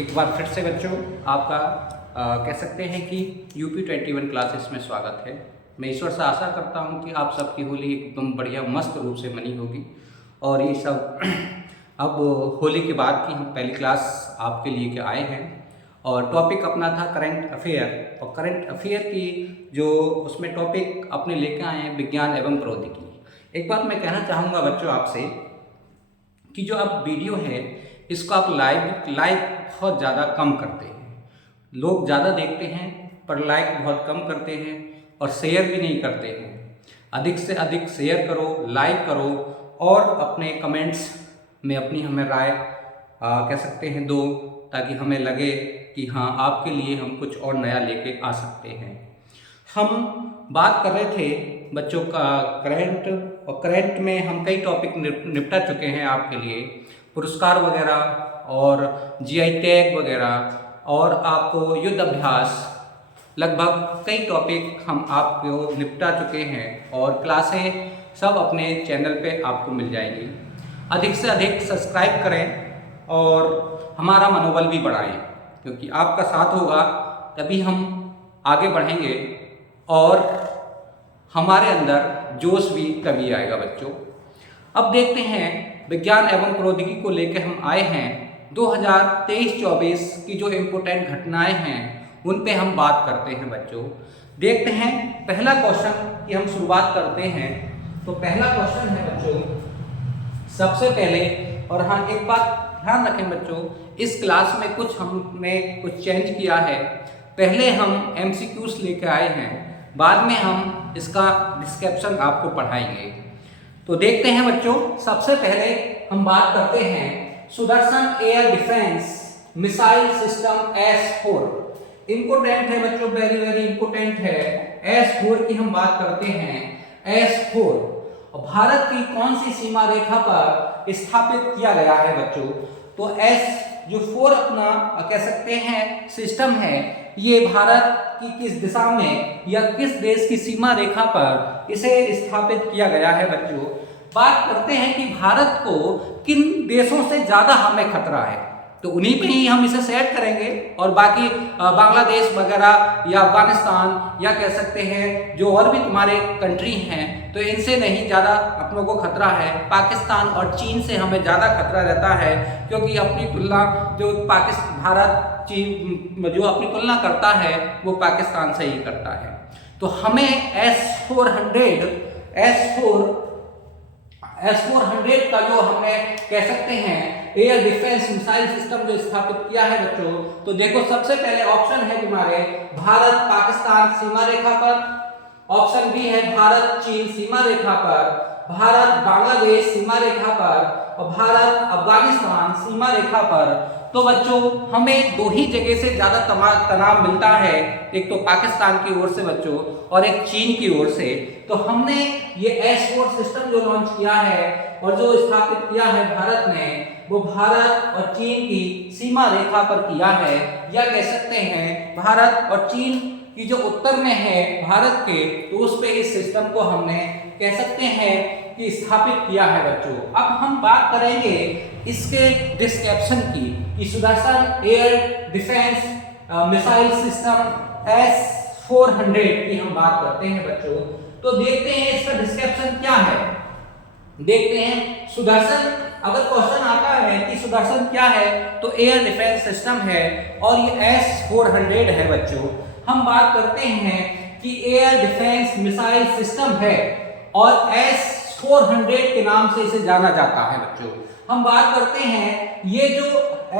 एक बार फिर से बच्चों आपका कह सकते हैं कि यूपी 21 क्लासेस में स्वागत है। मैं ईश्वर से आशा करता हूं कि आप सबकी होली एकदम बढ़िया मस्त रूप से मनी होगी। और ये सब अब होली के बाद की हम पहली क्लास आपके लिए के आए हैं और टॉपिक अपना था करंट अफेयर। और करंट अफेयर की जो उसमें टॉपिक अपने लेकर आए हैं विज्ञान एवं प्रौद्योगिकी। एक बात मैं कहना चाहूँगा बच्चों आपसे कि जो आप वीडियो है इसको आप लाइक बहुत ज़्यादा कम करते हैं। लोग ज़्यादा देखते हैं पर लाइक बहुत कम करते हैं और शेयर भी नहीं करते हैं। अधिक से अधिक शेयर करो, लाइक करो और अपने कमेंट्स में अपनी हमें राय कह सकते हैं दो, ताकि हमें लगे कि हाँ आपके लिए हम कुछ और नया लेके आ सकते हैं। हम बात कर रहे थे बच्चों का करंट, और करंट में हम कई टॉपिक निपटा चुके हैं आपके लिए, पुरस्कार वगैरह और जीआई टैग वगैरह और आपको युद्ध अभ्यास, लगभग कई टॉपिक हम आपको निपटा चुके हैं और क्लासें सब अपने चैनल पे आपको मिल जाएंगी। अधिक से अधिक सब्सक्राइब करें और हमारा मनोबल भी बढ़ाएं, क्योंकि आपका साथ होगा तभी हम आगे बढ़ेंगे और हमारे अंदर जोश भी तभी आएगा बच्चों। अब देखते हैं विज्ञान एवं प्रौद्योगिकी को लेकर हम आए हैं 2023-24 की जो इम्पोर्टेंट घटनाएं हैं उन पे हम बात करते हैं बच्चों। देखते हैं पहला क्वेश्चन की हम शुरुआत करते हैं। तो पहला क्वेश्चन है बच्चों सबसे पहले, और हाँ एक बात ध्यान रखें बच्चों, इस क्लास में हमने कुछ चेंज किया है। पहले हम एमसीक्यूज लेकर आए हैं, बाद में हम इसका डिस्क्रिप्शन आपको पढ़ाएंगे। तो देखते हैं बच्चों, सबसे पहले हम बात करते हैं Sudarshan air defence missile system S4। Important है बच्चों, वेरी वेरी इंपोर्टेंट है। S4 की हम बात करते हैं। S4 और भारत की कौन सी सीमा रेखा पर स्थापित किया गया है बच्चों? तो S4 अपना कह सकते हैं सिस्टम है, ये भारत की किस दिशा में या किस देश की सीमा रेखा पर इसे स्थापित किया गया है बच्चों? बात करते हैं कि भारत को किन देशों से ज्यादा हमें खतरा है, तो उन्हीं पे ही हम इसे सेट करेंगे। और बाकी बांग्लादेश वगैरह या अफगानिस्तान या कह सकते हैं जो और भी तुम्हारे कंट्री हैं, तो इनसे नहीं ज़्यादा अपनों को खतरा है। पाकिस्तान और चीन से हमें ज़्यादा खतरा रहता है, क्योंकि अपनी तुलना जो भारत चीन जो अपनी तुलना करता है वो पाकिस्तान से ही करता है। तो हमें S400 का जो हमने कह सकते हैं एयर डिफेंस मिसाइल सिस्टम जो स्थापित किया है बच्चों, तो देखो सबसे पहले ऑप्शन है तुम्हारे भारत पाकिस्तान सीमा रेखा पर, ऑप्शन बी है भारत चीन सीमा रेखा पर, भारत बांग्लादेश सीमा रेखा पर और भारत अफगानिस्तान सीमा रेखा पर। तो बच्चों हमें दो ही जगह से ज्यादा तनाव मिलता है, एक तो पाकिस्तान की ओर से बच्चों और एक चीन की ओर से। तो हमने ये S4 सिस्टम जो लॉन्च किया है और जो स्थापित किया है भारत ने, वो भारत और चीन की सीमा रेखा पर किया है, या कह सकते हैं भारत और चीन की जो उत्तर में है भारत के, तो उस पे इस सिस्टम को हमने कह सकते हैं कि स्थापित किया है बच्चों। अब हम बात करेंगे इसके डिस्क्रिप्शन की कि Sudarshan air defence missile system S400 की हम बात करते हैं बच्चों। तो देखते हैं इसका डिस्क्रिप्शन क्या है। देखते हैं सुदर्शन, अगर क्वेश्चन आता है कि सुदर्शन क्या है, तो एयर डिफेंस सिस्टम है और ये S400 है बच्चों। हम बात करते हैं कि एयर डिफेंस मिसाइल सिस्टम है और S400 के नाम से इसे जाना जाता है बच्चों। हम बात करते हैं ये जो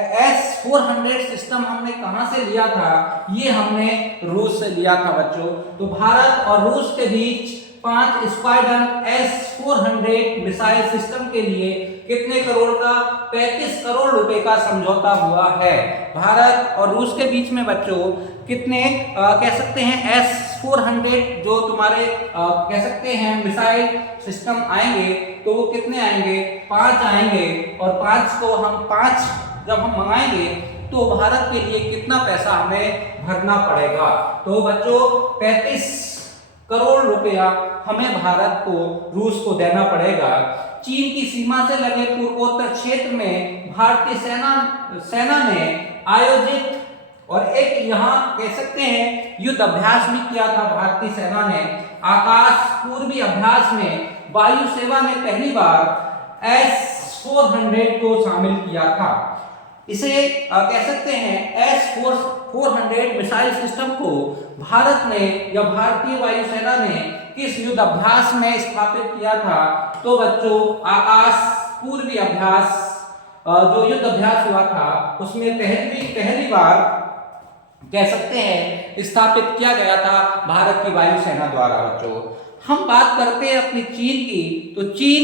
S400 सिस्टम हमने कहां से लिया था, ये हमने रूस से लिया था बच्चों। तो भारत और रूस के बीच 5 स्क्वाड्रन S400 मिसाइल सिस्टम के लिए कितने करोड़ का? 35 करोड़ रुपए का समझौता हुआ है भारत और रूस के बीच में बच्चों। कितने कह सकते हैं S400 जो तुम्हारे कह सकते हैं मिसाइल सिस्टम आएंगे, तो वो कितने आएंगे? 5 आएंगे। और 5 जब हम मंगाएंगे तो भारत के लिए कितना पैसा हमें भरना पड़ेगा? तो बच्चों 35 करोड़ रुपया हमें भारत को रूस को देना पड़ेगा। चीन की सीमा से लगे पूर्वोत्तर क्षेत्र में भारतीय सेना ने आयोजित और एक यहाँ कह सकते हैं युद्ध अभ्यास भी किया था भारतीय सेना ने। आकाश पूर्वी अभ्यास में वायु सेवा ने पहली बार S-400 को शामिल किया था। इसे कह सकते हैं S-400 मिसाइल सिस्टम को भारत ने या भारतीय वायुसेना ने किस युद्ध अभ्यास में स्थापित किया था? तो बच्चों आकाश पूर्वी अभ्यास जो युद्ध अभ्यास हुआ था उसमें पहली बार कह सकते हैं स्थापित किया गया था भारत की वायुसेना द्वारा। बच्चों हम बात करते हैं अपनी चीन की, तो चीन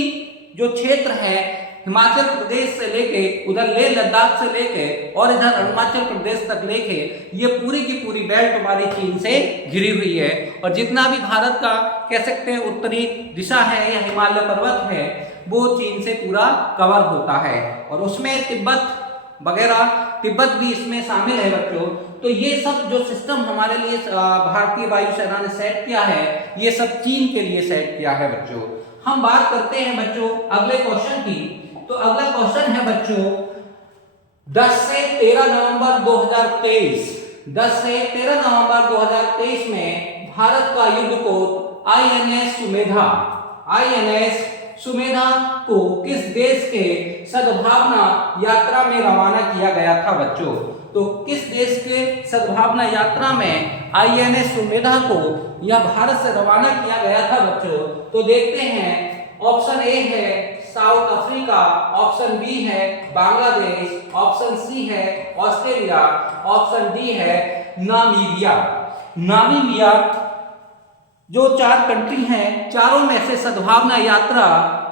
जो क्षेत्र है हिमाचल प्रदेश से लेके उधर लेह लद्दाख से लेके और इधर अरुणाचल प्रदेश तक लेके ये पूरी की पूरी बेल्ट हमारी चीन से घिरी हुई है। और जितना भी भारत का कह सकते हैं उत्तरी दिशा है या हिमालय पर्वत है वो चीन से पूरा कवर होता है और उसमें तिब्बत वगैरह, तिब्बत भी इसमें शामिल है बच्चों। तो ये सब जो सिस्टम हमारे लिए भारतीय वायुसेना ने सेट किया है ये सब चीन के लिए सेट किया है बच्चों। हम बात करते हैं बच्चों अगले क्वेश्चन की। तो अगला क्वेश्चन है बच्चों 10 से 13 नवंबर 2023 10 से 13 नवंबर 2023 में भारत का युद्धपोत INS सुमेधा को किस देश के सद्भावना यात्रा में रवाना किया गया था बच्चों? तो किस देश के सद्भावना यात्रा में INS सुमेधा को या भारत से रवाना किया गया था बच्चों? तो देखते हैं, ऑप्शन ए है साउथ अफ्रीका, ऑप्शन बी है बांग्लादेश, ऑप्शन सी है ऑस्ट्रेलिया, ऑप्शन डी है नामीबिया। नामीबिया जो 4 कंट्री हैं, चारों में से सद्भावना यात्रा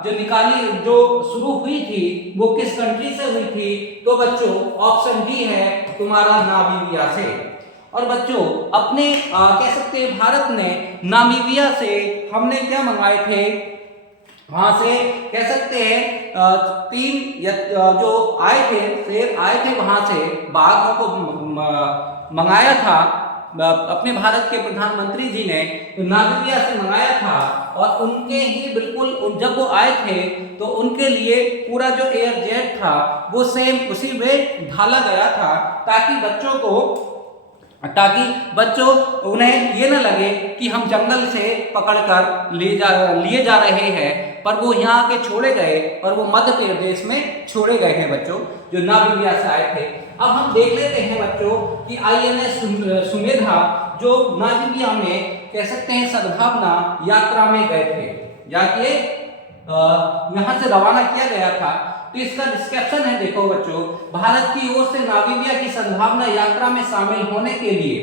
जो शुरू हुई थी वो किस कंट्री से हुई थी? तो बच्चों ऑप्शन डी है तुम्हारा नामीबिया से। और बच्चों अपने कह सकते हैं भारत ने नामीबिया से हमने क्या मंगाए थे? वहां से कह सकते हैं 3 जो आए थे शेर आए थे, वहां से बाघों को मंगाया था अपने भारत के प्रधानमंत्री जी ने नामीबिया से मंगाया था। और उनके ही बिल्कुल जब वो आए थे तो उनके लिए पूरा जो एयर जेट था वो सेम उसी में ढाला गया था ताकि बच्चों उन्हें ये ना लगे कि हम जंगल से पकड़कर लिए जा रहे हैं, पर वो यहाँ के छोड़े गए और वो मध्य प्रदेश में छोड़े गए हैं बच्चों जो नामीबिया से आए थे। अब हम देख लेते हैं बच्चों कि INS सुमेधा जो नामीबिया में कह सकते हैं सद्भावना यात्रा में गए थे, जाके यहाँ से रवाना किया गया था। तो इसका डिस्क्रिप्शन है, देखो बच्चों, भारत की ओर से नामीबिया की सद्भावना यात्रा में शामिल होने के लिए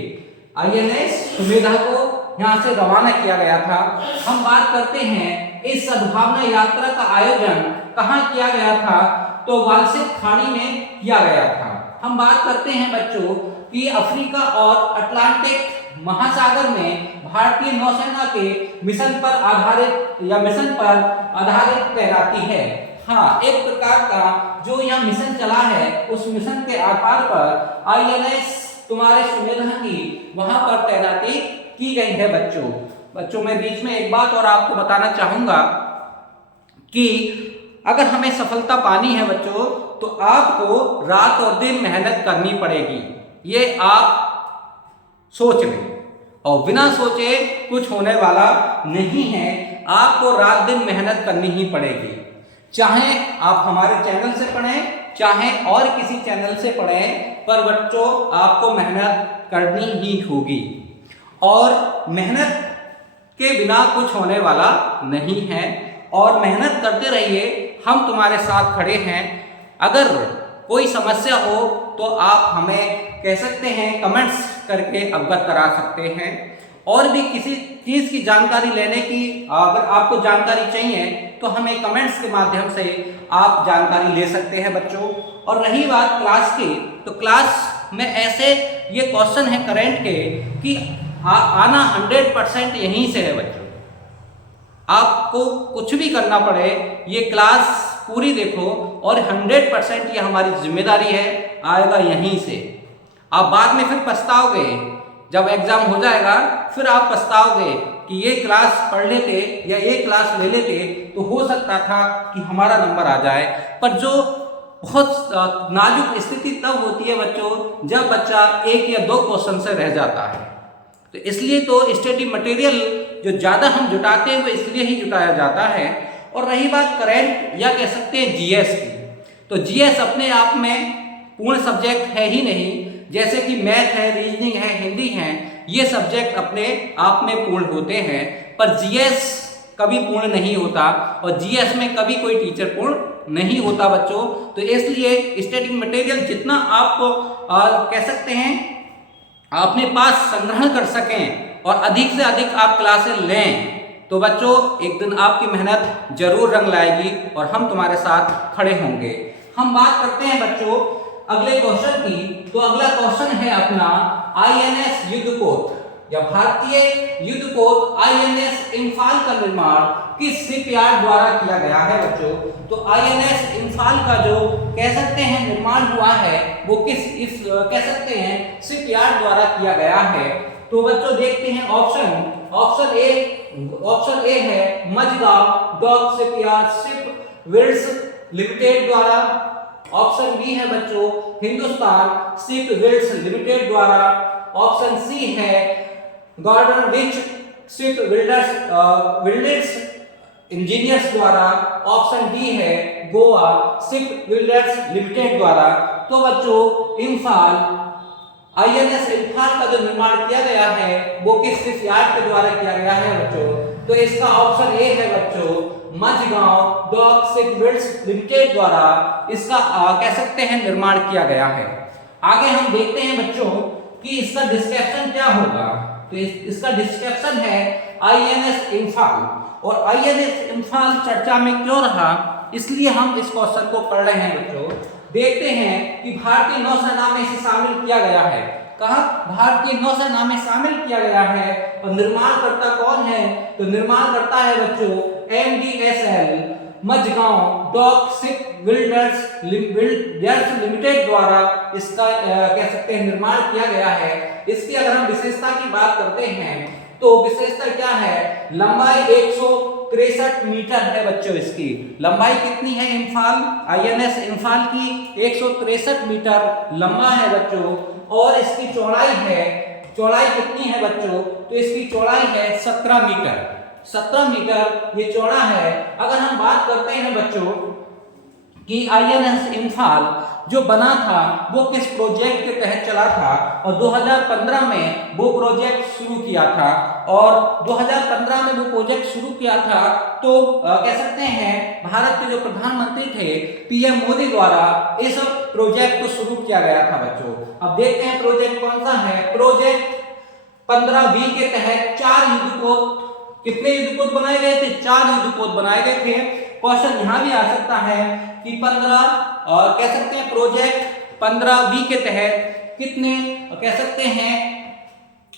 INS सुमेधा को यहाँ से रवाना किया गया था। हम बात करते हैं इस सद्भावना यात्रा का आयोजन कहाँ किया गया था? तो वाल्सेक खाड़ी में किया गया था। हम बात करते हैं बच्चों कि अफ्रीका और अटलांटिक महासागर में भारतीय नौसेना के मिशन पर आधारित तैनाती है। हाँ, एक प्रकार का जो यह मिशन चला है उस मिशन के आधार पर INS तुम्हारे सुमेधा की वहां पर तैनाती की गई है बच्चों मैं बीच में एक बात और आपको बताना चाहूंगा कि अगर हमें सफलता पानी है बच्चों तो आपको रात और दिन मेहनत करनी पड़ेगी। ये आप सोच लें और बिना सोचे कुछ होने वाला नहीं है। आपको रात दिन मेहनत करनी ही पड़ेगी, चाहे आप हमारे चैनल से पढ़ें चाहे और किसी चैनल से पढ़ें, पर बच्चों आपको मेहनत करनी ही होगी और मेहनत के बिना कुछ होने वाला नहीं है। और मेहनत करते रहिए, हम तुम्हारे साथ खड़े हैं। अगर कोई समस्या हो तो आप हमें कह सकते हैं कमेंट्स करके अवगत करा सकते हैं। और भी किसी चीज़ की जानकारी लेने की अगर आपको जानकारी चाहिए तो हमें कमेंट्स के माध्यम से आप जानकारी ले सकते हैं बच्चों। और रही बात क्लास की, तो क्लास में ऐसे ये क्वेश्चन है करंट के कि आना 100% यहीं से है बच्चों। आपको कुछ भी करना पड़े, ये क्लास पूरी देखो और 100% ये हमारी जिम्मेदारी है, आएगा यहीं से। आप बाद में फिर पछताओगे, जब एग्जाम हो जाएगा फिर आप पछताओगे कि ये क्लास पढ़ लेते या ये क्लास ले लेते तो हो सकता था कि हमारा नंबर आ जाए। पर जो बहुत नाजुक स्थिति तब होती है बच्चों जब बच्चा एक या दो क्वेश्चन से रह जाता है। तो इसलिए तो स्टडी मटेरियल जो ज़्यादा हम जुटाते हैं वो इसलिए ही जुटाया जाता है। और रही बात करेंट या कह सकते हैं जीएस की, तो जीएस अपने आप में पूर्ण सब्जेक्ट है ही नहीं। जैसे कि मैथ है, रीजनिंग है, हिंदी है, ये सब्जेक्ट अपने आप में पूर्ण होते हैं, पर जीएस कभी पूर्ण नहीं होता और जीएस में कभी कोई टीचर पूर्ण नहीं होता बच्चों। तो इसलिए स्टडी मटेरियल जितना आप कह सकते हैं अपने पास संग्रहण कर सकें और अधिक से अधिक आप क्लासेस लें, तो बच्चों एक दिन आपकी मेहनत जरूर रंग लाएगी और हम तुम्हारे साथ खड़े होंगे। हम बात करते हैं बच्चों अगले क्वेश्चन की। तो अगला क्वेश्चन है अपना आईएनएस युद्धपोत या भारतीय युद्धपोत आईएनएस इम्फाल का निर्माण किस शिपयार्ड द्वारा किया गया है बच्चों। तो आईएनएस इम्फाल का जो कह सकते हैं निर्माण हुआ है वो किस कह सकते हैं शिपयार्ड द्वारा किया गया है। तो बच्चों देखते हैं ऑप्शन ए है Mazagon dock shipyard ship builds limited द्वारा। ऑप्शन बी है बच्चों हिंदुस्तान शिप बिल्ड्स लिमिटेड द्वारा। ऑप्शन सी है Garden Reach ship builders engineers द्वारा। ऑप्शन डी है गोवा शिप बिल्डर्स लिमिटेड द्वारा। तो बच्चों इम्फाल आईएनएस इम्फाल का जो निर्माण किया गया है वो किस शिपयार्ड के द्वारा किया गया है बच्चों। तो इसका ऑप्शन ए है बच्चों Mazagon dock ship builders limited द्वारा इसका कह सकते हैं निर्माण किया गया है। आगे हम देखते हैं बच्चों कि इसका डिस्क्रिप्शन क्या होगा। तो इसका डिस्क्रिप्शन है आईएनएस इम्फाल। और आईएनएस इम्फाल चर्चा में क्यों रहा इसलिए हम इस क्वेश्चन को पढ़ रहे हैं बच्चों। देखते हैं कि भारतीय नौसेना में इसे शामिल किया गया है। कहा भारतीय नौसेना में शामिल किया गया है। और निर्माणकर्ता कौन है। तो निर्माणकर्ता है बच्चों MDSL Mazagon dock ship builders limited द्वारा इसका कह सकते हैं निर्माण किया गया है। इसकी अगर हम विशेषता की बात करते हैं तो विशेषता क्या है, लंबाई 163 मीटर है बच्चों। इसकी लंबाई कितनी है इम्फाल आईएनएस इम्फाल की 163 मीटर लंबा है बच्चों। और इसकी चौड़ाई कितनी है बच्चों। तो इसकी चौड़ाई है 17 मीटर ये चौड़ा है। अगर हम बात करते हैं बच्चों कि आईएनएस इम्फाल जो बना था वो किस प्रोजेक्ट के तहत चला था। और 2015 में वो प्रोजेक्ट शुरू किया था। और 2015 में वो प्रोजेक्ट शुरू किया था तो कह सकते हैं भारत के जो प्रधानमंत्री थे पीएम मोदी द्वारा इस प्रोजेक्ट को शुरू किया गया था बच्चों। अब देखते हैं प्रोजेक्ट कौन सा है। प्रोजेक्ट 15B के तहत 4 युद्धपोत, कितने युद्धपोत बनाए गए थे, 4 युद्धपोत बनाए गए थे। क्वेश्चन यहाँ भी आ सकता है कि 15 कह सकते हैं प्रोजेक्ट 15B के तहत कितने कह सकते हैं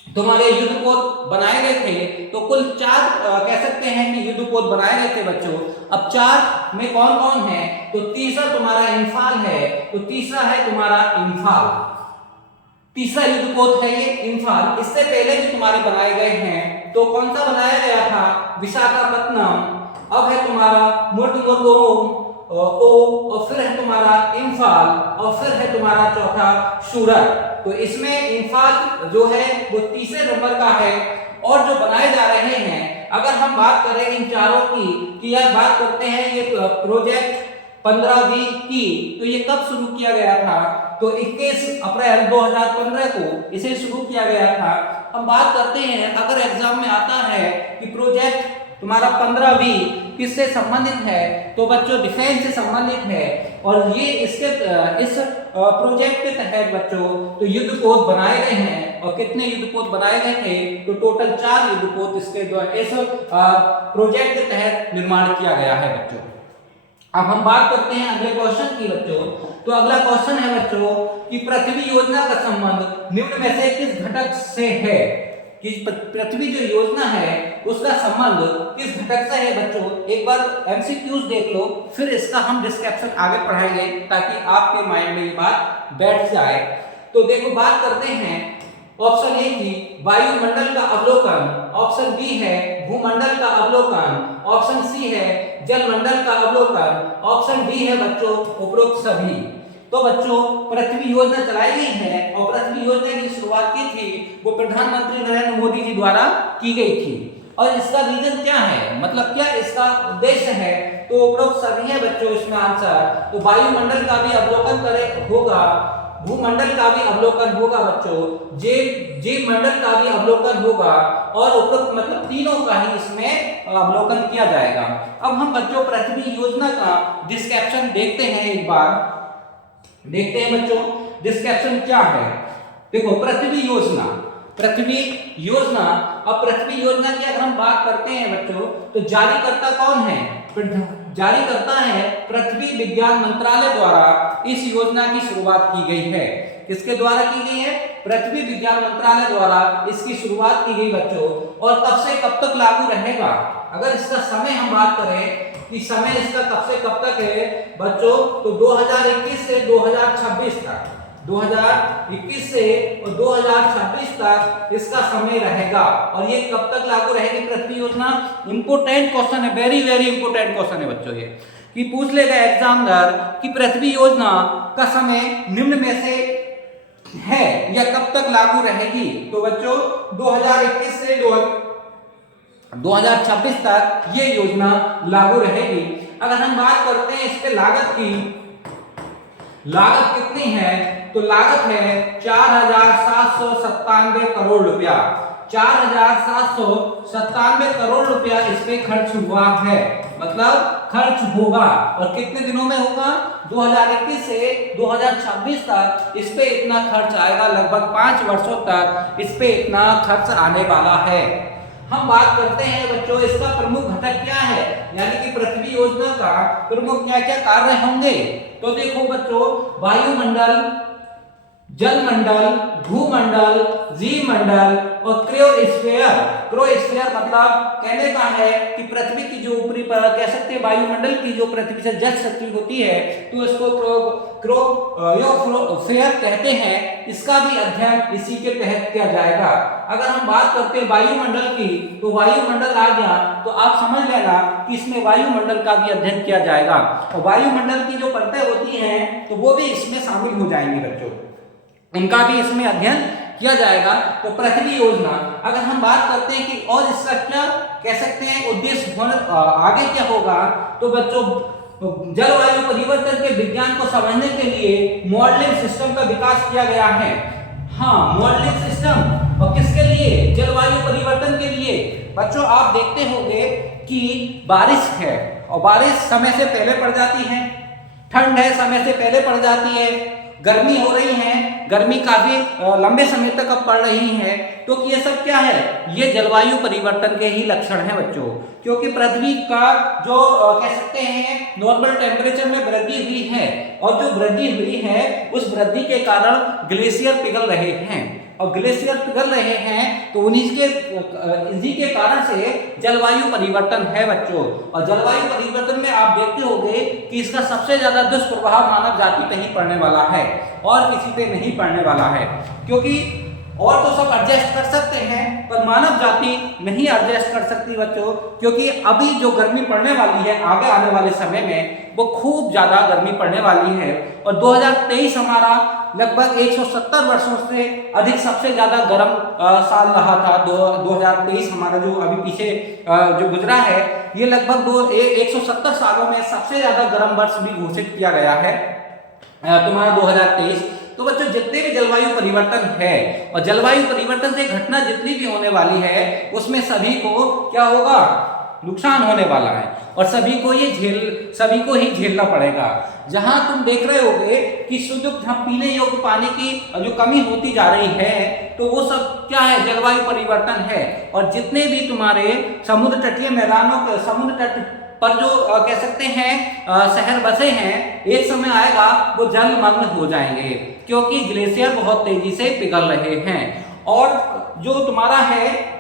तुम्हारे युद्धपोत बनाए गए थे। तो कुल 4 कह सकते हैं कि युद्धपोत बनाए गए थे बच्चों। अब 4 में कौन कौन है। तो तीसरा तुम्हारा इम्फाल है। तो तीसरा है तुम्हारा इम्फाल, तीसरा युद्धपोत है ये इम्फाल। इससे पहले भी तुम्हारे बनाए गए हैं। तो कौन सा बनाया गया था, विशाखापत्तनम। अब है तुम्हारा मुर्दुगोम और फिर है तुम्हारा इम्फाल और फिर है तुम्हारा चौथा सूरत। तो इसमें इम्फाल जो है वो तीसरे नंबर का है। और जो बनाए जा रहे हैं अगर हम बात करें इन चारों की कि यार बात करते हैं ये प्रोजेक्ट 15B की, तो ये कब शुरू किया गया था। तो 21 अप्रैल 2015 को इसे शुरू किया गया था। हम बात करते हैं अगर एग्जाम में आता है कि प्रोजेक्ट तुम्हारा 15B किससे संबंधित है तो बच्चों डिफेंस से संबंधित है। और ये इस प्रोजेक्ट के तहत बच्चों तो युद्धपोत बनाए गए हैं। और कितने युद्धपोत बनाए गए थे तो टोटल 4 युद्धपोत इसके द्वारा इस प्रोजेक्ट के तहत निर्माण किया गया है बच्चों। अब हम बात करते हैं अगले क्वेश्चन की बच्चों। तो अगला क्वेश्चन है बच्चों कि पृथ्वी योजना का संबंध निम्न में से किस घटक से है। कि पृथ्वी जो योजना है उसका संबंध किस घटक से है बच्चों। एक बार एमसीक्यूज देख लो फिर इसका हम डिस्क्रिप्शन आगे पढ़ाएंगे ताकि आपके माइंड में ये बात बैठ जाए। तो देखो बात करते हैं ऑप्शन ए की वायुमंडल का अवलोकन, ऑप्शन बी है भूमंडल का अवलोकन, ऑप्शन सी है जलमंडल का अवलोकन। ऑप्शन डी है बच्चों उपरोक्त सभी। तो बच्चों पृथ्वी योजना चलाई गई है और पृथ्वी योजना की शुरुआत की थी वो प्रधानमंत्री नरेंद्र मोदी जी द्वारा की गई थी। और इसका रीजन क्या है, मतलब क्या इसका उद्देश्य है, तो उपरोक्त सभी है बच्चों इसमें आंसर। तो वायुमंडल का भी अवलोकन करे होगा, भूमंडल का भी अवलोकन होगा बच्चों, जीव मंडल का भी अवलोकन होगा और उपरोक्त मतलब तीनों का ही इसमें अवलोकन किया जाएगा। अब हम बच्चों पृथ्वी योजना का डिस्क्रिप्शन देखते हैं, एक बार देखते हैं बच्चों डिस्क्रिप्शन क्या है। देखो पृथ्वी योजना, पृथ्वी योजना, अब पृथ्वी योजना की अगर हम बात करते हैं बच्चों तो जारीकर्ता कौन है, जारीकर्ता है पृथ्वी विज्ञान मंत्रालय द्वारा इस योजना की शुरुआत की गई है। किसके द्वारा की गई है, पृथ्वी विज्ञान मंत्रालय द्वारा इसकी शुरुआत की गई बच्चों। और कब से कब तक लागू रहेगा, अगर इसका समय हम बात करें कि समय इसका कब से कब तक है बच्चों, तो 2021 से 2026 तक, 2021 से और 2026 तक इसका समय रहेगा। और ये कब तक लागू रहेगी पृथ्वी योजना, इंपोर्टेंट क्वेश्चन है, वेरी वेरी इंपोर्टेंट क्वेश्चन है बच्चों ये, कि पूछ लेगा एग्जामिनर कि पृथ्वी योजना का समय निम्न में से है या कब तक लागू रहेगी। तो बच्चों 2021 से 2026 तक ये योजना लागू रहेगी। अगर हम बात करते हैं इसके लागत की, लागत कितनी है, तो लागत है 4,797 करोड़ रुपया, 4,797 करोड़ रुपया इस पे खर्च हुआ है, मतलब खर्च होगा। और कितने दिनों में होगा, 2021 से 2026 तक इस पे इतना खर्च आएगा, लगभग 5 वर्षों तक इस पे इतना खर्च आने वाला है। हम बात करते हैं बच्चों इसका प्रमुख घटक क्या है, यानी कि पृथ्वी योजना का प्रमुख क्या क्या कार्य होंगे। तो देखो बच्चों वायुमंडल, जलमंडल, भूमंडल, जीवमंडल और क्रायोस्फीयर। क्रायोस्फीयर मतलब कहने का है कि पृथ्वी की जो ऊपरी पर कह सकते हैं वायुमंडल की जो पृथ्वी से जल शक्ति होती है तो इसको क्रायोस्फीयर कहते हैं। इसका भी अध्ययन इसी के तहत किया जाएगा। अगर हम बात करते हैं वायुमंडल की, तो वायुमंडल आ गया तो आप समझ लेना कि इसमें वायुमंडल का भी अध्ययन किया जाएगा। और वायुमंडल की जो परतें होती हैं तो वो भी इसमें शामिल हो जाएंगी बच्चों, उनका भी इसमें अध्ययन किया जाएगा। तो पृथ्वी योजना अगर हम बात करते हैं कि और इसका क्या कह सकते हैं उद्देश्य आगे क्या होगा, तो बच्चों जलवायु परिवर्तन के विज्ञान को समझने के लिए मॉडलिंग सिस्टम का विकास किया गया है। हाँ, मॉडलिंग सिस्टम, और किसके लिए, जलवायु परिवर्तन के लिए। बच्चों आप देखते होंगे कि बारिश है और बारिश समय से पहले पड़ जाती है, ठंड है समय से पहले पड़ जाती है, गर्मी हो रही है, गर्मी काफी लंबे समय तक अब पड़ रही है। तो ये सब क्या है, ये जलवायु परिवर्तन के ही लक्षण हैं बच्चों, क्योंकि पृथ्वी का जो कह सकते हैं नॉर्मल टेम्परेचर में वृद्धि हुई है और जो वृद्धि हुई है उस वृद्धि के कारण ग्लेशियर पिघल रहे हैं और ग्लेशियर पिघल रहे हैं तो इसी के कारण से जलवायु परिवर्तन है बच्चों। और जलवायु परिवर्तन में आप देखते होंगे कि इसका सबसे ज्यादा दुष्प्रभाव मानव जाति पे ही पड़ने वाला है और किसी पे नहीं पड़ने वाला है, क्योंकि और तो सब एडजस्ट कर सकते हैं पर मानव जाति नहीं एडजस्ट कर सकती बच्चों, क्योंकि अभी जो गर्मी पड़ने वाली है आगे आने वाले समय में वो खूब ज्यादा गर्मी पड़ने वाली है। और 2023 हमारा लगभग 170 वर्षों से अधिक सबसे ज्यादा गर्म साल रहा था। 2023 हमारा जो अभी पीछे जो गुजरा है ये लगभग 170 सालों में सबसे ज्यादा गर्म वर्ष भी घोषित किया गया है तुम्हारा 2023। तो बच्चों जितने भी जलवायु परिवर्तन है और जलवायु परिवर्तन से घटना जितनी भी होने वाली है उसमें सभी को क्या होगा, नुकसान होने वाला है और सभी को ही झेलना पड़ेगा। जहां तुम देख रहे होगे कि शुद्ध पीने योग्य पानी की जो कमी होती जा रही है तो वो सब क्या है, जलवायु परिवर्तन है। और जितने भी तुम्हारे समुद्र तटीय मैदानों, समुद्र तट पर जो कह सकते हैं शहर बसे हैं, एक समय आएगा वो जलमग्न हो जाएंगे क्योंकि ग्लेशियर बहुत तेजी से पिघल रहे हैं। और जो तुम्हारा है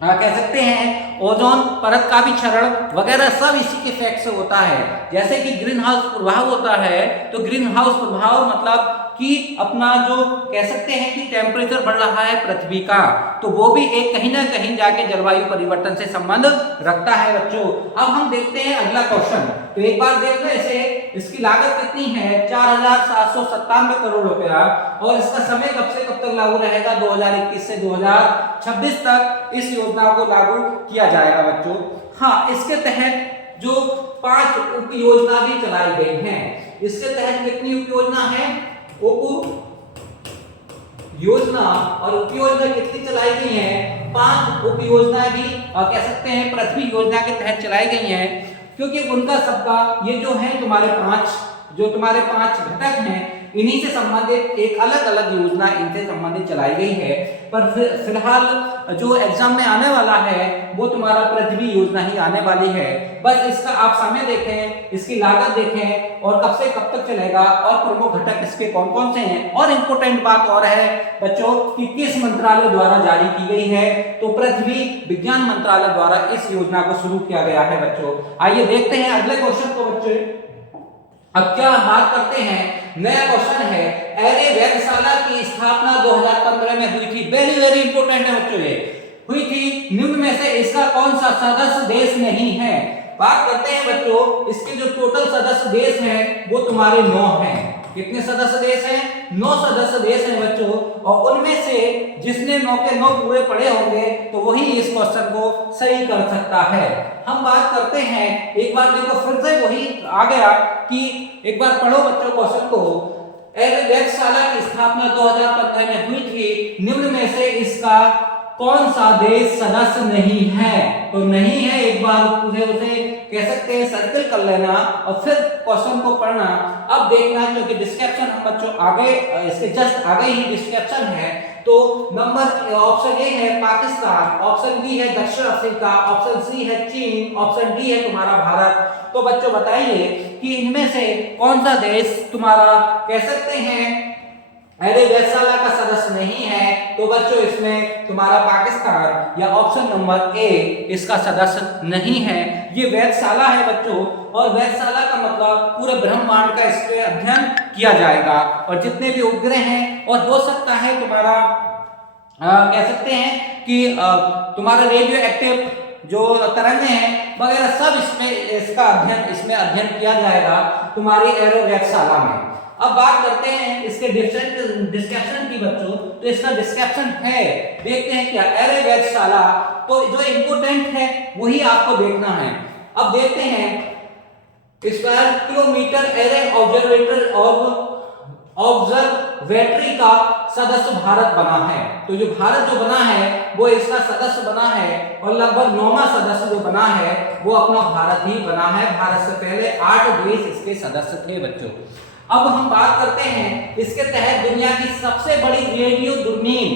कह सकते हैं ओजोन परत का भी क्षरण वगैरह सब इसी के इफेक्ट से होता है। जैसे कि ग्रीन हाउस प्रभाव होता है तो ग्रीन हाउस प्रभाव मतलब कि अपना जो कह सकते हैं कि टेम्परेचर बढ़ रहा है पृथ्वी का, तो वो भी एक कहीं ना कहीं जाके जलवायु परिवर्तन से संबंध रखता है बच्चों। अब हम देखते हैं अगला क्वेश्चन, तो एक बार देख लो इसे, इसकी लागत कितनी है 4797 करोड़ रुपया, और इसका समय कब से कब तक लागू रहेगा 2021 से 2026 तक इस योजना को लागू किया जाएगा बच्चों। हाँ, इसके तहत जो 5 उप योजना भी चलाई गई हैं। इसके तहत कितनी उप योजना है, उप योजना और उप योजना कितनी चलाई गई है, 5 उप योजना भी कह सकते हैं पृथ्वी योजना के तहत चलाई गई हैं, क्योंकि उनका सबका ये जो है तुम्हारे 5 घटक हैं, इन्हीं से संबंधित एक अलग अलग योजना इनसे संबंधित चलाई गई है। पर फिलहाल जो एग्जाम में आने वाला है वो तुम्हारा पृथ्वी योजना ही आने वाली है। बस इसका आप समय देखें, इसकी लागत देखें और कब से कब तक चलेगा और प्रमुख घटक इसके कौन कौन से हैं। और इम्पोर्टेंट बात और है बच्चों कि किस मंत्रालय द्वारा जारी की गई है, तो पृथ्वी विज्ञान मंत्रालय द्वारा इस योजना को शुरू किया गया है बच्चों। आइए देखते हैं अगले क्वेश्चन को बच्चों। अब क्या बात करते हैं, नया क्वेश्चन है, एरे वेधशाला की स्थापना 2015 में हुई थी। वेरी इंपोर्टेंट है बच्चों, ये हुई थी, निम्न में से इसका कौन सा सदस्य देश नहीं है। बात करते हैं बच्चों, इसके जो टोटल सदस्य देश हैं वो तुम्हारे 9 हैं। कितने सदस्य देश हैं, 9 सदस्य देश हैं बच्चों, और उनमें से जिसने 9 के 9 पूरे पढ़े होंगे तो वही इस क्वेश्चन को सही कर सकता है। हम बात करते हैं, एक बार देखो फिर से वही आ गया कि एक बार पढ़ो बच्चों क्वेश्चन को, एरे वेधशाला की स्थापना 2015 में हुई थी, निम्न में से इसका कौन सा देश सदस्य नहीं है, तो नहीं है, एक बार उसे कह सकते हैं सर्कल कर लेना और फिर क्वेश्चन को पढ़ना। अब देखना, क्योंकि डिस्क्रिप्शन हम बच्चों आगे इसके जस्ट आगे ही डिस्क्रिप्शन है, तो नंबर ऑप्शन ए है पाकिस्तान, ऑप्शन बी है दक्षिण अफ्रीका, ऑप्शन सी है चीन, ऑप्शन डी है तुम्हारा भारत। तो बच्चों बताइए कि इनमें से कौन सा देश तुम्हारा कह सकते हैं एरे वेधशाला का सदस्य नहीं है, तो बच्चों इसमें तुम्हारा पाकिस्तान या ऑप्शन नंबर ए इसका सदस्य नहीं है। ये वेधशाला है बच्चों, और वेधशाला का मतलब पूरे ब्रह्मांड का इस पे अध्ययन किया जाएगा, और जितने भी उपग्रह हैं, और हो सकता है तुम्हारा कह सकते हैं कि तुम्हारा रेडियो एक्टिव जो तरंगें हैं वगैरह सब इसका इसमें अध्ययन किया जाएगा तुम्हारी एरो वेधशाला में। अब बात करते हैं इसके डिस्क्रिप्शन की बच्चों, तो इसका डिस्क्रिप्शन है, देखते हैं क्या एरे वेधशाला, तो जो इंपोर्टेंट है वही आपको देखना है। अब देखते हैं स्क्वायर किलोमीटर एरे ऑब्जर्वेटरी का सदस्य भारत बना है, तो जो भारत जो बना है वो इसका सदस्य बना है, और लगभग 9वां सदस्य जो बना है वो अपना भारत ही बना है। भारत से पहले 8 देश इसके सदस्य थे बच्चों। अब हम बात करते हैं, इसके तहत दुनिया की सबसे बड़ी रेडियो दूरबीन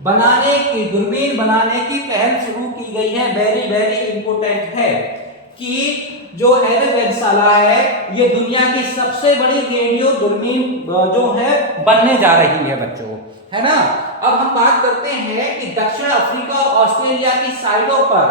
बनाने की पहल शुरू की गई है। वेरी इंपोर्टेंट है कि जो एरे वेधशाला है ये दुनिया की सबसे बड़ी रेडियो दूरबीन जो है बनने जा रही है बच्चों, है ना। अब हम बात करते हैं कि दक्षिण अफ्रीका और ऑस्ट्रेलिया की साइडों पर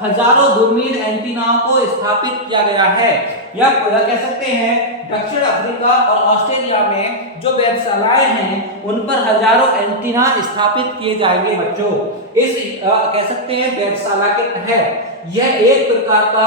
हजारों दूरबीन एंटीनाओं को स्थापित किया गया है, या कह सकते हैं दक्षिण अफ्रीका और ऑस्ट्रेलिया में जो वेधशालाएं हैं उन पर हजारों एंटीना स्थापित किए जाएंगे बच्चों। इस कह सकते हैं वेधशाला के तहत यह एक प्रकार का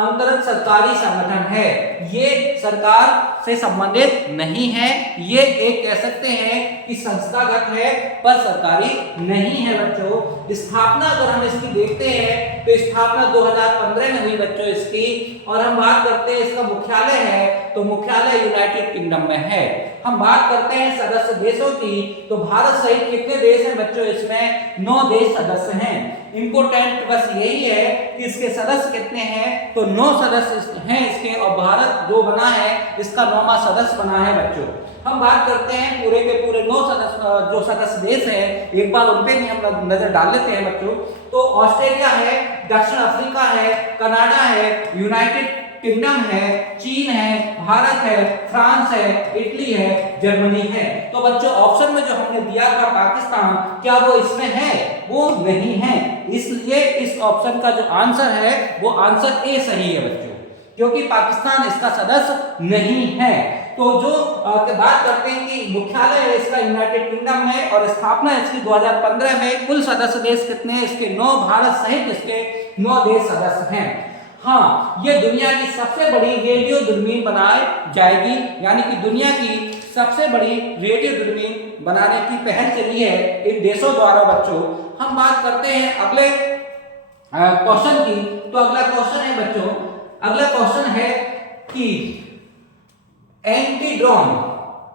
अंतरंग सरकारी संगठन है, ये सरकार से संबंधित नहीं है, ये एक कह सकते हैं कि संस्थागत है पर सरकारी नहीं है बच्चों। स्थापना अगर हम इसकी देखते हैं तो स्थापना 2015 में हुई बच्चों इसकी, और हम बात करते हैं इसका मुख्यालय है, तो मुख्यालय यूनाइटेड किंगडम में है। हम बात करते हैं सदस्य देशों की, तो भारत सहित कितने देश हैं बच्चों, इसमें 9 देश सदस्य हैं। इंपोर्टेंट बस यही है कि इसके सदस्य कितने हैं, तो 9 सदस्य हैं इसके, और भारत जो बना है इसका 9वां सदस्य बना है बच्चों। हम बात करते हैं पूरे के पूरे 9 जो सदस्य देश हैं, एक बार उन पे भी हम नजर डाल लेते हैं बच्चों। तो ऑस्ट्रेलिया है, दक्षिण अफ्रीका है, कनाडा है, यूनाइटेड किंगडम है, चीन है, भारत है, फ्रांस है, इटली है, जर्मनी है। तो बच्चों ऑप्शन में जो हमने दिया था पाकिस्तान, क्या वो इसमें है? वो नहीं है, इसलिए इस ऑप्शन का जो आंसर है वो आंसर ए सही है बच्चों। क्योंकि पाकिस्तान इसका सदस्य नहीं है। तो जो बात करते हैं कि मुख्यालय है इसका यूनाइटेड किंगडम में और स्थापना इसकी 2015 में। कुल सदस्य देश कितने हैं इसके? 9, भारत सहित इसके 9 देश सदस्य हैं। हाँ, ये दुनिया की सबसे बड़ी रेडियो दूरबीन बनाई जाएगी, यानी कि दुनिया की सबसे बड़ी रेडियो दूरबीन बनाने की पहल चली है इन देशों द्वारा बच्चों। हम बात करते हैं अगले क्वेश्चन की। तो अगला क्वेश्चन है बच्चों, अगला क्वेश्चन है कि एंटी ड्रोन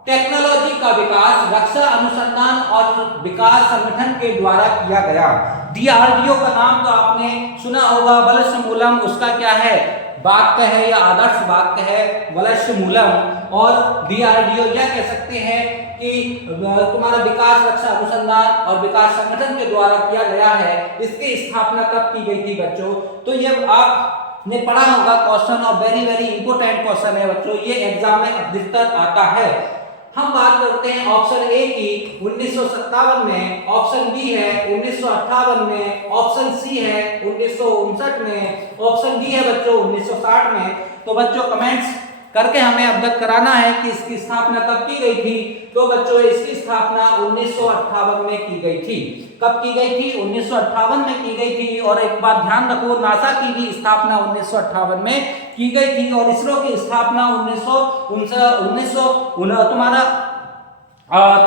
टेक्नोलॉजी का विकास रक्षा अनुसंधान और विकास संगठन के द्वारा किया गया। डीआरडीओ का नाम तो आपने सुना होगा, वलस्य मूलम उसका क्या है? वाक्य है या आदर्श वाक्य है वलस्य मूलम। और डीआरडीओ यह कह सकते हैं कि तुम्हारा विकास रक्षा अनुसंधान और विकास संगठन के द्वारा किया गया है। इसकी स्थापना कब की गई थी बच्चों? तो ये आपने पढ़ा होगा क्वेश्चन और वेरी वेरी इंपोर्टेंट क्वेश्चन है बच्चों, ये एग्जाम में अधिकतर आता है। हम बात करते हैं ऑप्शन ए की 1957 में, ऑप्शन बी है 1958 में, ऑप्शन सी है 1959 में, ऑप्शन डी है बच्चों 1960 में। तो बच्चों कमेंट्स करके हमें अवगत कराना है कि इसकी स्थापना कब की गई थी। तो बच्चों इसकी स्थापना 1958 में की गई थी। कब की गई थी? 1958 में की गई थी। और एक बात ध्यान रखो, नासा की भी स्थापना 1958 में की गई थी और इसरो की स्थापना 1900 तुम्हारा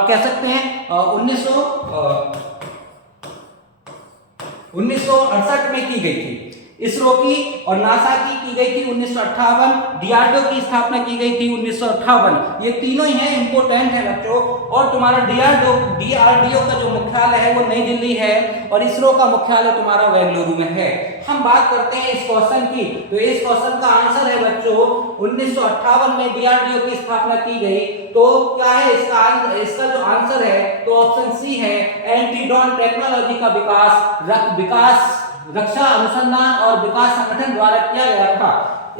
कह सकते हैं 1968 में की गई थी इसरो की, और नासा की गई थी 1958, डीआरडीओ की स्थापना की गई थी 1958। ये तीनों ही हैं, इंपोर्टेंट है बच्चों। और तुम्हारा डीआरडीओ का जो मुख्यालय है वो नई दिल्ली है और इसरो का मुख्यालय तुम्हारा बेंगलुरु में है। हम बात करते हैं इस क्वेश्चन की। तो इस क्वेश्चन का आंसर है बच्चों 1958 में डीआरडीओ की स्थापना की गई। तो क्या है इसका जो आंसर है? तो ऑप्शन सी है, एंटी ड्रोन टेक्नोलॉजी का विकास रक्षा अनुसंधान और विकास संगठन द्वारा किया गया था।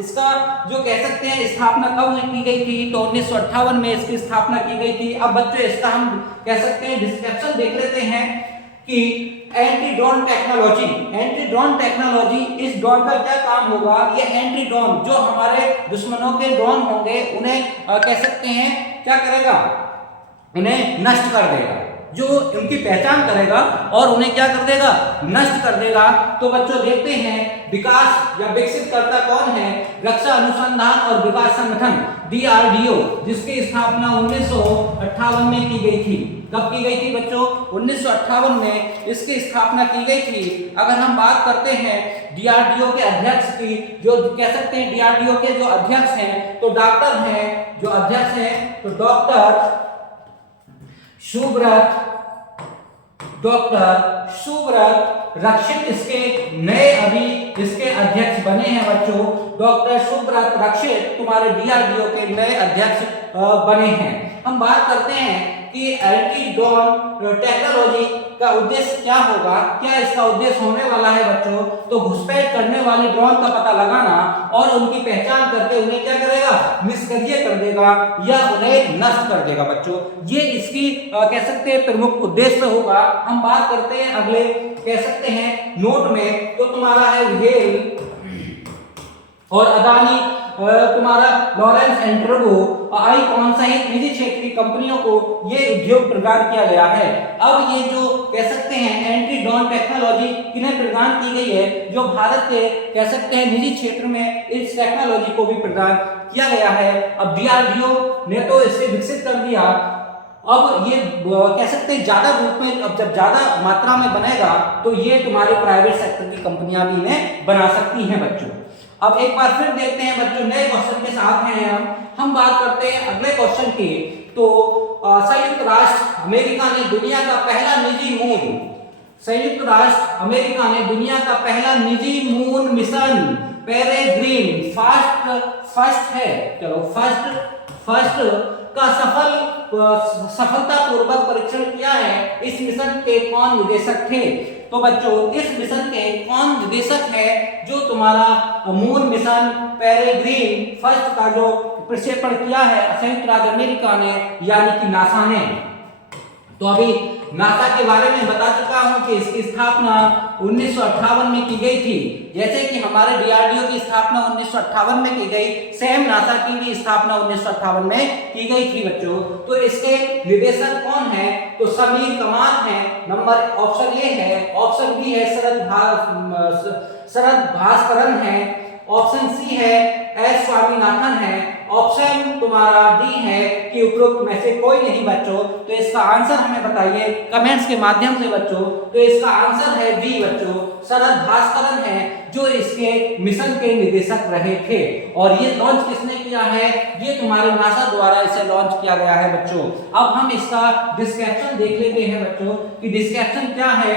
इसका जो कह सकते हैं स्थापना कब की गई थी? तो 1958 में इसकी स्थापना की गई थी। अब बच्चों इसका हम कह सकते हैं डिस्क्रिप्शन देख लेते हैं कि एंटी ड्रोन टेक्नोलॉजी, इस ड्रोन का क्या काम होगा? ये एंटी ड्रोन जो हमारे दुश्मनों के ड्रोन होंगे उन्हें कह सकते हैं क्या करेगा? उन्हें नष्ट कर देगा, जो उनकी पहचान करेगा और उन्हें क्या कर देगा? नष्ट कर देगा। तो बच्चों देखते हैं विकास या विकसित करता कौन है? रक्षा अनुसंधान और विकास संगठन डीआरडीओ, जिसकी स्थापना 1958 में की गई थी। कब की गई थी बच्चों? 1958 में इसकी स्थापना की गई थी। अगर हम बात करते हैं डीआरडीओ के अध्यक्ष की, जो कह सकते हैं डीआरडीओ के जो अध्यक्ष हैं तो डॉक्टर हैं, जो अध्यक्ष हैं तो डॉक्टर सुब्रत रक्षित इसके अध्यक्ष बने हैं बच्चों। डॉक्टर सुब्रत रक्षित तुम्हारे डीआरडीओ के नए अध्यक्ष बने हैं। हम बात करते हैं कि एंटी ड्रोन टेक्नोलॉजी का उद्देश्य क्या होगा? क्या इसका उद्देश्य होने वाला है बच्चों? तो घुसपैठ करने वाले ड्रोन का पता लगाना और उनकी पहचान करके उन्हें क्या करेगा? निष्क्रिय कर देगा या उन्हें नष्ट कर देगा बच्चों। ये इसकी कह सकते हैं प्रमुख उद्देश्य होगा। हम बात करते हैं अगले कह सकते हैं नोट में, तो तुम्हारा है गेल और अदानी, तुम्हारा लॉरेंस एंड्रगो, आईकॉन सहित निजी क्षेत्र की कंपनियों को ये उद्योग प्रदान किया गया है। अब ये जो कह सकते हैं एंटी ड्रोन टेक्नोलॉजी किन्हें प्रदान की गई है? जो भारत के कह सकते हैं निजी क्षेत्र में इस टेक्नोलॉजी को भी प्रदान किया गया है। अब डीआरडीओ ने तो इसे विकसित कर दिया, अब ये कह सकते हैं ज्यादा रूप में, अब जब ज्यादा मात्रा में बनेगा तो ये तुम्हारे प्राइवेट सेक्टर की कंपनियां भी इन्हें बना सकती हैं बच्चों। अब एक बार फिर देखते हैं बच्चों नए क्वेश्चन के साथ हैं हम बात करते हैं अगले क्वेश्चन की। तो संयुक्त राष्ट्र अमेरिका ने दुनिया का पहला निजी मून मिशन पेरेग्रीन फर्स्ट का सफलतापूर्वक परीक्षण किया है। इस मिशन के कौन निदेशक थे? तो बच्चों इस मिशन के कौन निदेशक है? जो तुम्हारा मून मिशन पेरेग्रीन फर्स्ट का जो प्रक्षेपण किया है संयुक्त राज्य अमेरिका ने, यानी कि नासा ने। तो अभी नासा के बारे में बता चुका हूं कि इसकी स्थापना 1958 में की गई थी। जैसे कि हमारे डीआरडीओ की स्थापना 1958 में की गई, सेम नासा की भी स्थापना 1958 में की गई थी बच्चों। तो इसके निदेशक कौन है? तो समीर कामत है। नंबर ऑप्शन ए है, ऑप्शन बी है शरद भास्करन है, ऑप्शन सी है एस स्वामीनाथन है, ऑप्शन तुम्हारा डी है कि उपरोक्त में से कोई नहीं बच्चों। तो इसका आंसर हमें बताइए कमेंट्स के माध्यम से बच्चों। तो इसका आंसर है बी बच्चों, शरद भास्करन है, जो इसके मिशन के निदेशक रहे थे। और ये लॉन्च किसने किया है? ये तुम्हारे नासा द्वारा इसे लॉन्च किया गया है बच्चों। अब हम इसका डिस्क्रिप्शन देख लेते हैं बच्चों कि डिस्क्रिप्शन क्या है।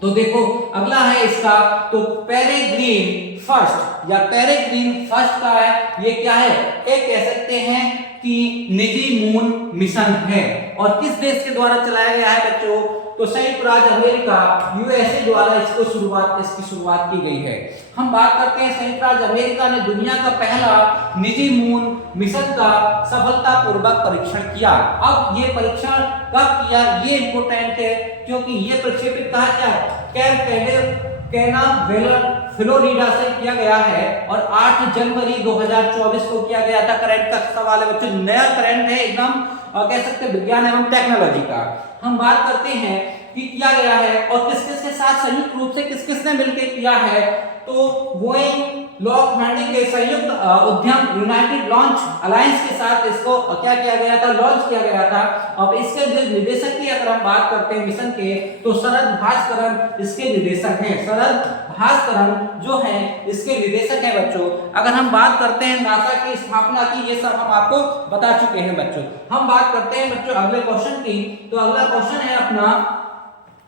तो देखो अगला है इसका, तो पेरेग्रीन फर्स्ट या पेरेग्रीन फर्स्ट का है, ये क्या है? एक कह सकते हैं कि निजी मून मिशन है। और किस देश के द्वारा चलाया गया है बच्चों? तो संयुक्त राज्य अमेरिका यूएसए द्वारा इसकी शुरुआत की गई है। हम बात करते हैं संयुक्त राज्य अमेरिका ने दुनिया का पहला निजी मून मिशन का सफलतापूर्वक परीक्षण किया। अब ये परीक्षण कब किया ये इंपोर्टेंट है, क्योंकि ये प्रक्षेपित कहा कैंप कैनावेरल फ्लोरिडा से किया गया है और 8 जनवरी 2024 को किया गया था। करंट का सवाल है बच्चों, नया करंट है एकदम, कह सकते हैं विज्ञान एवं टेक्नोलॉजी का। हम बात करते हैं कि किया गया है और किस किस के साथ संयुक्त रूप से किस किस ने मिलकर किया है। तो बोइंग लॉकहीड मार्टिन के संयुक्त उद्यम यूनाइटेड लॉन्च अलायंस के साथ इसको क्या किया गया था? लॉन्च किया गया था। अब इसके जो निदेशक की अगर हम बात करते हैं मिशन के, तो शरद भास्करन इसके निदेशक हैं। शरद भास्करन जो है इसके निदेशक हैं बच्चों। अगर हम बात करते हैं नासा की स्थापना की, ये सब हम आपको बता चुके हैं बच्चों। हम बात करते हैं बच्चों अगले क्वेश्चन की। तो अगला क्वेश्चन है अपना,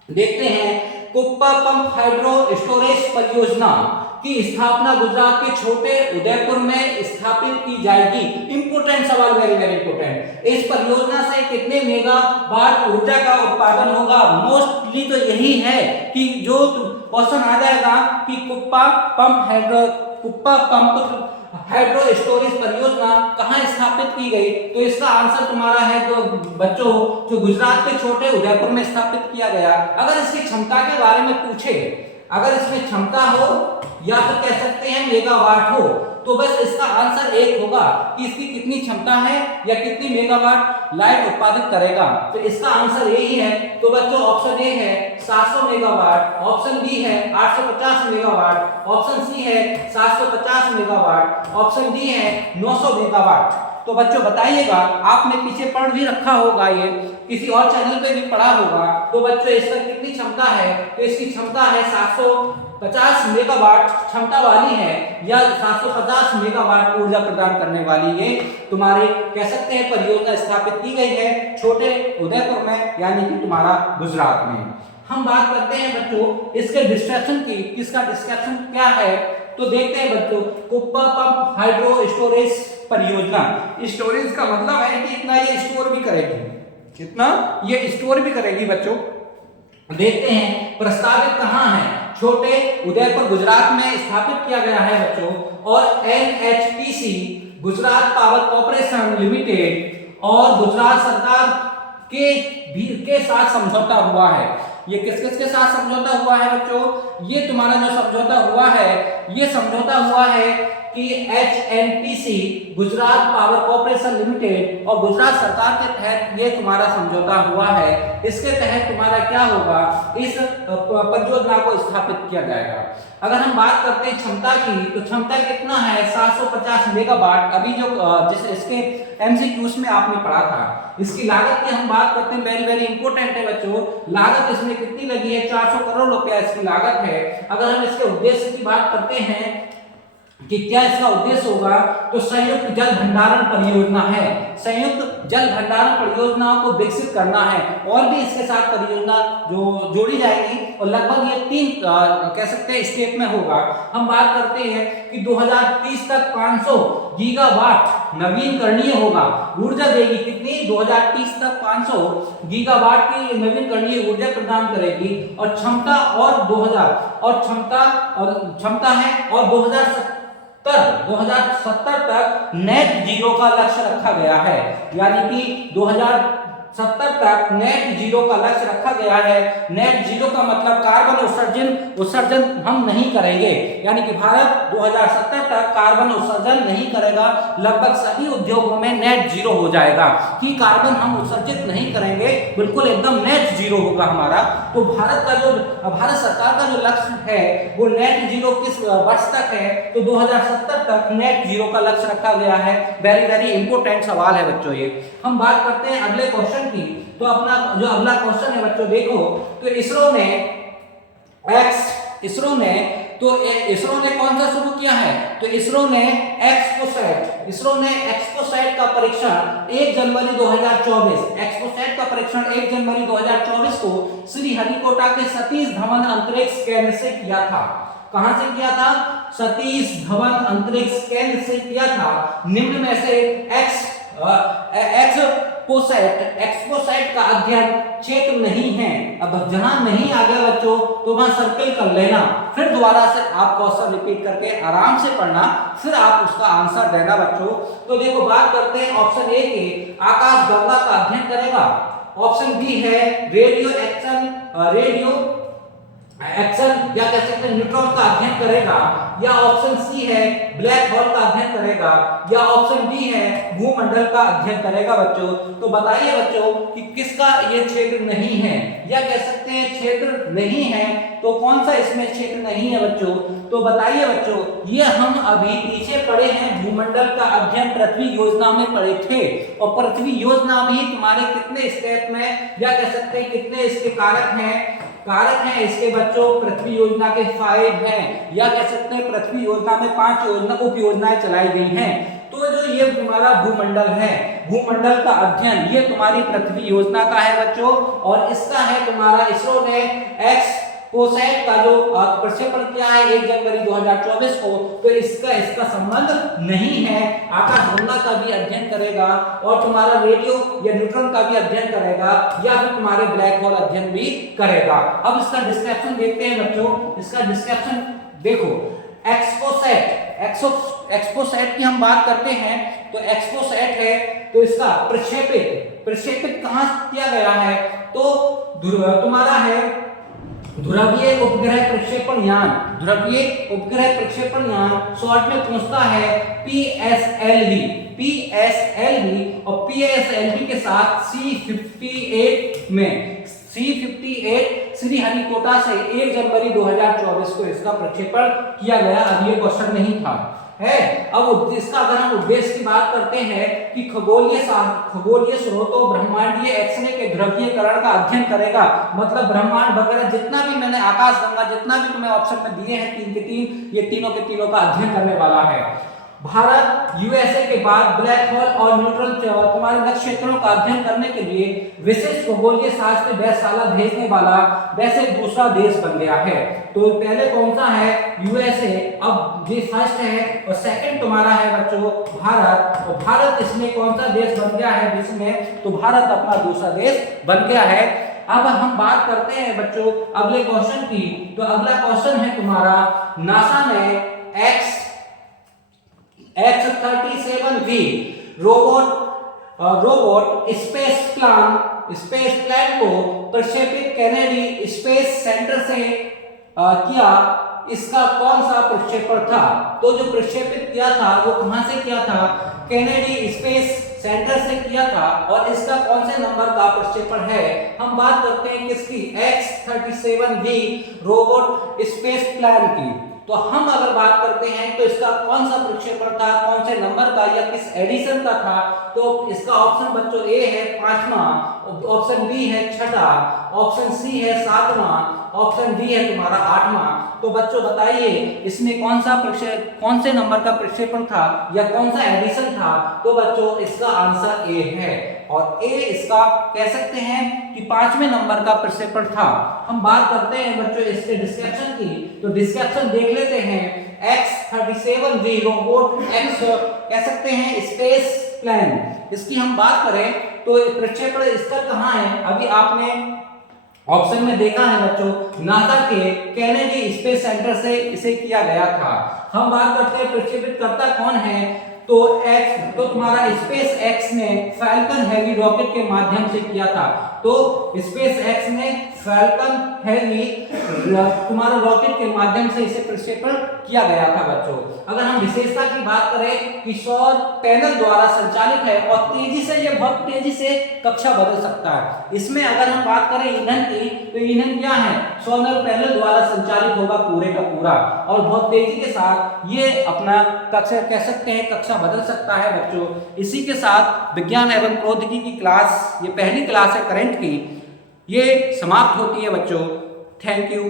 देखते हैं, कुप्पा पंप हाइड्रो स्टोरेज परियोजना की स्थापना गुजरात के छोटे उदयपुर में स्थापित की जाएगी। इंपोर्टेंट सवाल, वेरी वेरी इंपोर्टेंट। इस परियोजना से कितने मेगावाट ऊर्जा का उत्पादन होगा? मोस्टली तो यही है कि जो क्वेश्चन आ जाएगा कि कुप्पा पंप हाइड्रो स्टोरेज परियोजना कहां स्थापित की गई। तो इसका आंसर तुम्हारा है जो बच्चों, जो गुजरात के छोटे उदयपुर में स्थापित किया गया। अगर इसकी क्षमता के बारे में पूछे, अगर इसमें क्षमता हो या तो कह सकते हैं मेगावाट हो, तो बस इसका आंसर एक होगा कि इसकी कितनी क्षमता है या कितनी मेगावाट लाइट उत्पादित करेगा। तो इसका आंसर यही है। तो बच्चों ऑप्शन ए है 700 मेगावाट, ऑप्शन बी है 850 मेगावाट, ऑप्शन सी है 750 मेगावाट, ऑप्शन डी है 900 मेगावाट। तो बच्चों बताइएगा, आपने पीछे पढ़ भी रखा होगा, ये किसी और चैनल पे भी पढ़ा होगा। तो बच्चों इसका कितनी क्षमता है? तो इसकी क्षमता है 750 मेगावाट क्षमता वाली है, या 750 मेगावाट ऊर्जा प्रदान करने वाली ये तुम्हारे कह सकते हैं परियोजना स्थापित की गई है छोटे उदयपुर में, यानी कि तुम्हारा गुजरात में। हम बात करते हैं बच्चों इसके डिस्ट्रक्शन की, किसका डिस्ट्रक्शन क्या है। तो देखते हैं बच्चों, कुप्पा पंप हाइड्रो स्टोरेज परियोजना। स्टोरेज का मतलब है कि इतना ये स्टोर भी करेगी, कितना ये स्टोर भी करेगी बच्चों। देखते हैं प्रस्तावित कहां है? छोटे उदयपुर गुजरात में स्थापित किया गया है बच्चों। और NHPC Gujarat power corporation limited और गुजरात सरकार के साथ समझौता हुआ है। ये किस किस के साथ समझौता हुआ है बच्चों? ये तुम्हारा जो समझौता हुआ है, ये समझौता हुआ है कि एचएनपीसी गुजरात पावर कॉर्पोरेशन लिमिटेड और गुजरात सरकार के तहत ये तुम्हारा समझौता हुआ है। इसके तहत तुम्हारा क्या होगा? इस परियोजना को स्थापित किया जाएगा। अगर हम बात करते हैं क्षमता की, तो क्षमता कितना है? 750 मेगावाट। अभी जो जिस इसके एमसीक्यूज में आपने पढ़ा था। इसकी लागत की हम बात करते हैं, वेरी वेरी इंपॉर्टेंट है बच्चों। लागत इसमें कितनी लगी है? 400 करोड़ रुपया इसकी लागत है। अगर हम इसके उद्देश्य की बात करते हैं कि क्या इसका उद्देश्य होगा, तो संयुक्त जल भंडारण परियोजना है। संयुक्त जल भंडारण परियोजनाओं को विकसित करना है। और भी इसके साथ परियोजना जो जोड़ी जाएगी और लगभग ये 3 कह सकते हैं स्टेप में होगा। हम बात करते हैं कि 2030 तक 500 गीगावाट नवीनकरणीय होगा, ऊर्जा देगी। कितनी? 2030 तक 500 गीगावाट की नवीनकरणीय ऊर्जा प्रदान करेगी। और क्षमता और 2000 और क्षमता है और 2070 तक नेट जीरो का लक्ष्य रखा गया है, यानी कि 2070 तक नेट जीरो का लक्ष्य रखा गया है। नेट जीरो का मतलब कार्बन उत्सर्जन हम नहीं करेंगे, यानी कि भारत 2070 तक कार्बन उत्सर्जन नहीं करेगा। लगभग सभी उद्योगों में नेट जीरो हो जाएगा कि कार्बन हम उत्सर्जित नहीं करेंगे, बिल्कुल एकदम नेट जीरो होगा हमारा। तो भारत सरकार का जो लक्ष्य है वो नेट जीरो किस वर्ष तक है, तो 2070 तक नेट जीरो का लक्ष्य रखा गया है। वेरी वेरी इंपॉर्टेंट सवाल है बच्चों ये। हम बात करते हैं अगले क्वेश्चन की। तो अपना जो अगला क्वेश्चन है बच्चों देखो, तो इसरो ने कौन सा शुरू किया है, तो इसरो ने एक्सपोसैट का परीक्षण 1 जनवरी 2024 को श्रीहरिकोटा के सतीश धवन अंतरिक्ष केंद्र से किया था। कहां से किया था, सतीश धवन अंतरिक्ष केंद्र से किया था। निम्न में से एक्सपोसैट का अध्ययन क्षेत्र नहीं है। अब जहां नहीं आ गया बच्चों तो वहां सर्कल कर लेना, फिर दोबारा से आप क्वेश्चन रिपीट करके आराम से पढ़ना, फिर आप उसका आंसर देना बच्चों। तो देखो बात करते हैं ऑप्शन ए के, आकाश गंगा का अध्ययन करेगा। ऑप्शन बी है रेडियो एक्शन या कह सकते हैं न्यूट्रॉन का अध्ययन करेगा, या ऑप्शन सी है ब्लैक होल का अध्ययन करेगा, या ऑप्शन डी है भूमंडल का अध्ययन करेगा बच्चों। तो बताइए बच्चों कि किसका ये क्षेत्र नहीं है, या कह सकते हैं क्षेत्र नहीं है, तो कौन सा इसमें क्षेत्र नहीं है बच्चों। तो बताइए बच्चों, ये हम अभी पीछे पढ़े हैं भूमंडल का अध्ययन पृथ्वी योजना में पढ़े थे, और पृथ्वी योजना में तुम्हारे कितने स्टेप में या कह सकते हैं कितने इसके कारक हैं इसके बच्चों, पृथ्वी योजना के 5 हैं, या कह सकते हैं पृथ्वी योजना में 5 उप योजनाएं चलाई गई हैं। तो जो ये तुम्हारा भूमंडल है, भूमंडल का अध्ययन ये तुम्हारी पृथ्वी योजना का है बच्चों, और इसका है तुम्हारा इसरो ने एक्सपोसैट का जो प्रक्षेपण किया है 1 जनवरी 2024 को, तो इसका संबंध नहीं है। आकाशगंगा का भी अध्ययन करेगा, और तुम्हारा रेडियो या न्यूट्रॉन का भी अध्ययन करेगा, या फिर तुम्हारे ब्लैक होल अध्ययन भी करेगा। अब इसका डिस्क्रिप्शन देखते हैं बच्चों। इसका डिस्क्रिप्शन देखो, एक्सपोसैट की हम बात करते हैं, तो एक्सपोसैट है तो इसका प्रक्षेपित कहां किया गया है, तो तुम्हारा है ध्रुवीय उपग्रह प्रक्षेपण यान, शॉर्ट में पूछता है PSLV, और PSLV के साथ C58 श्रीहरिकोटा से 1 जनवरी 2024 को इसका प्रक्षेपण किया गया। अब ये क्वेश्चन नहीं था है। अब इसका अगर हम उद्देश्य की बात करते हैं कि खगोलीय स्रोतों ब्रह्मांडीय एक्सरे के ध्रुवीकरण का अध्ययन करेगा, मतलब ब्रह्मांड वगैरह जितना भी मैंने आकाशगंगा जितना भी तुम्हें ऑप्शन में दिए हैं 3 के 3, ये तीनों के तीनों का अध्ययन करने वाला है। भारत यूएसए के बाद ब्लैक होल और न्यूट्रॉन तुम्हारे नक्षत्रों का अध्ययन करने के लिए विशिष्ट खगोलीय शास्त्र वेधशाला भेजने वाला वैसे दूसरा देश बन गया है। तो पहले कौन सा है, यूएसए, अब ये फर्स्ट है, और सेकंड तुम्हारा है बच्चों भारत। और भारत इसमें कौन सा देश बन गया है जिसमें, तो भारत अपना दूसरा देश बन गया है। अब हम बात करते हैं बच्चों अगले क्वेश्चन की। तो अगला क्वेश्चन है तुम्हारा, नासा ने X-37V रोबोट स्पेस प्लान को प्रक्षेपित केनेडी स्पेस सेंटर से किया। इसका कौन सा प्रक्षेपण था, तो जो प्रक्षेपित किया था वो कहां से किया था, केनेडी स्पेस सेंटर से किया था, और इसका कौन से नंबर का प्रक्षेपण है। हम बात करते हैं किसकी, X-37V रोबोट स्पेस प्लान की। तो हम अगर बात करते हैं तो इसका कौन सा प्रक्षेपण था, कौन से नंबर का या किस एडिशन का था, तो इसका ऑप्शन बच्चों ए है 5वां, ऑप्शन बी है 6ठा, ऑप्शन सी है 7वां, ऑप्शन डी है तुम्हारा 8वां। तो बच्चों बताइए इसमें कौन से नंबर का प्रक्षेपण था या कौन सा एडिशन था, तो बच्चों इसका आंसर ए है, और ए इसका कह सकते हैं कि 5वें नंबर का प्रक्षेपण था। हम बात करते हैं बच्चों इसके डिस्क्रिप्शन की। तो डिस्क्रिप्शन देख लेते हैं। X-37V रोबोट कह सकते हैं स्पेस प्लान, इसकी हम बात करें तो प्रक्षेपण इसका कहां है, अभी आपने ऑप्शन में देखा है बच्चों, नासा के केनेडी स्पेस सेंटर से इसे किया गया था। हम बात करते हैं प्रक्षेपित करता कौन है, तो तुम्हारा स्पेस एक्स ने फैल्कन हैवी रॉकेट के माध्यम से किया था। तो स्पेस एक्स ने फैल्कन हैवी तुम्हारा रॉकेट के माध्यम से इसे प्रक्षेपण किया गया था बच्चों। अगर हम विशेषता की बात करें कि सौर पैनल द्वारा संचालित है और तेजी से यह बहुत तेजी से कक्षा बदल सकता है। इसमें अगर हम बात करें ईंधन की, तो ईंधन क्या है, सोलर पैनल द्वारा संचालित होगा पूरे का पूरा, और बहुत तेजी के साथ ये अपना कक्षा कह सकते हैं कक्षा बदल सकता है बच्चों। इसी के साथ विज्ञान एवं प्रौद्योगिकी की क्लास, ये पहली क्लास है करंट की, ये समाप्त होती है बच्चों। Thank you.